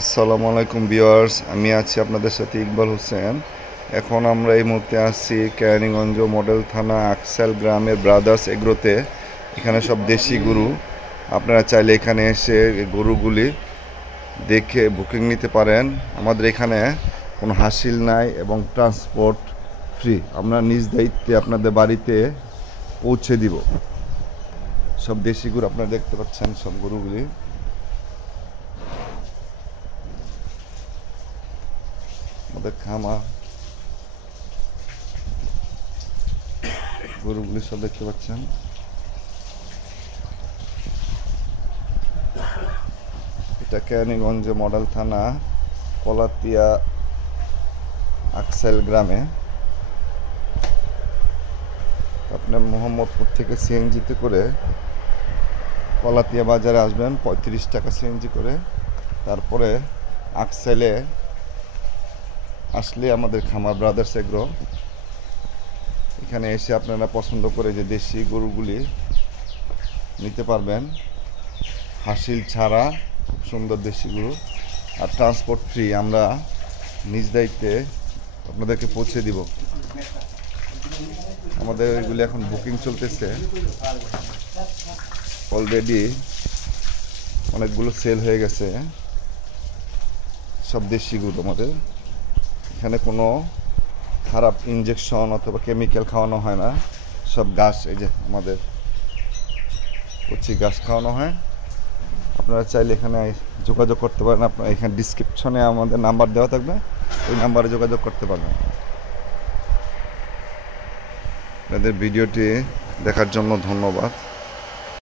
আসসালামু আলাইকুম ভিউয়ার্স, আমি আছি আপনাদের সাথে ইকবাল হোসেন। এখন আমরা এই মুহূর্তে আসছি কেরানীগঞ্জ মডেল থানা আকসাল গ্রামের ব্রাদার্স এগ্রোতে। এখানে সব দেশি গরু, আপনারা চাইলে এখানে এসে গরুগুলি দেখে বুকিং নিতে পারেন। আমাদের এখানে কোনো হাসিল নাই এবং ট্রান্সপোর্ট ফ্রি। আমরা নিজ দায়িত্বে আপনাদের বাড়িতে পৌঁছে দিব। সব দেশি গরু আপনারা দেখতে পাচ্ছেন, সব গরুগুলি। আমাদের খামার গরুগুলি সব দেখতে পাচ্ছেন। এটা কেরানীগঞ্জ মডেল থানা কলাতিয়া আকসাইল গ্রামে। আপনার মোহাম্মদপুর থেকে সিএনজিতে করে কলাতিয়া বাজারে আসবেন, 35 টাকা সিএনজি করে। তারপরে আকসাইলে আসলে আমাদের খামার ব্রাদার্স এগ্রো। এখানে এসে আপনারা পছন্দ করে যে দেশি গরুগুলি নিতে পারবেন, হাসিল ছাড়া খুব সুন্দর দেশি গরু। আর ট্রান্সপোর্ট ফ্রি, আমরা নিজ দায়িত্বে আপনাদেরকে পৌঁছে দিব। আমাদের এগুলি এখন বুকিং চলতেছে, অলরেডি অনেকগুলো সেল হয়ে গেছে। সব দেশি গরু আমাদের এখানে কোনো খারাপ ইনজেকশন অথবা কেমিক্যাল খাওয়ানো হয় না। সব ঘাস, এই যে আমাদের কচি ঘাস খাওয়ানো হয়। আপনারা চাইলে এখানে যোগাযোগ করতে পারেন। আপনারা এখানে ডিসক্রিপশনে আমাদের নাম্বার দেওয়া থাকবে, ওই নাম্বারে যোগাযোগ করতে পারবেন। আপনাদের ভিডিওটি দেখার জন্য ধন্যবাদ।